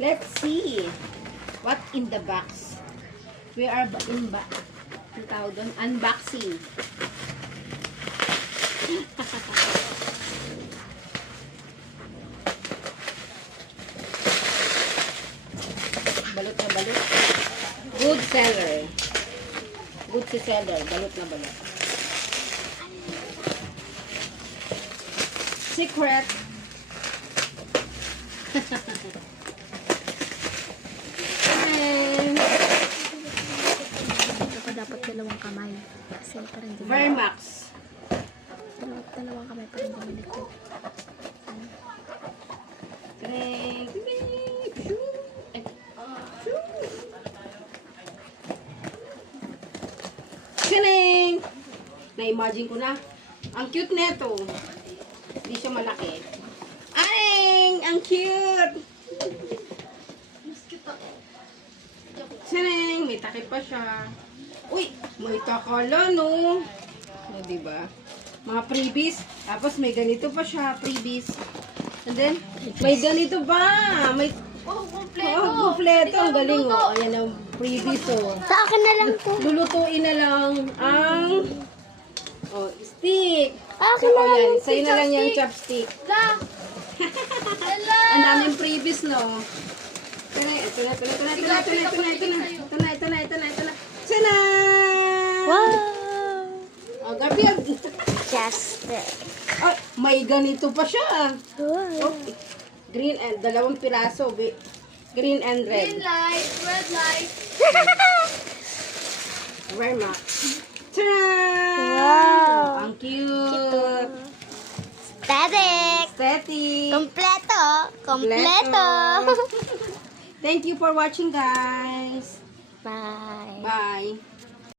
Let's see what in the box. We are in ang tawag doon? Unboxing. Balot na balot. Good seller. Good si seller. Balot na balot. Secret. And Ito pa dapat dalawang kamay. Kasi parang di Vermax. dalawang kamay parang dumilikot. Kaling! Na-imagine ko na. Ang cute nito. Hindi siya malaki. Aring! Ang cute! Kaling! May takip pa siya. Uy! May takala, no? O, diba? Mga freebies. Tapos may ganito pa siya, freebies. And then, may ganito pa. May kompleto. Ang galing, oh. Ayan ang freebies, oh. Sa akin na lang to. Lulutuin na lang ang stick. Akin na lang Ayan, yung sa'yo na lang yung chopstick. Ang daming freebies, no? Ito na. Sana! Wow! Oh, gabi. Chopstick. Oh, may ganito pa siya. Wow. Oh, green and, 2 piraso. Green and red. Light, red light. Very much. Ta-da! Wow. Ang cute. Aesthetic. Aesthetic. Kompleto. Kompleto. Thank you for watching, guys. Bye. Bye.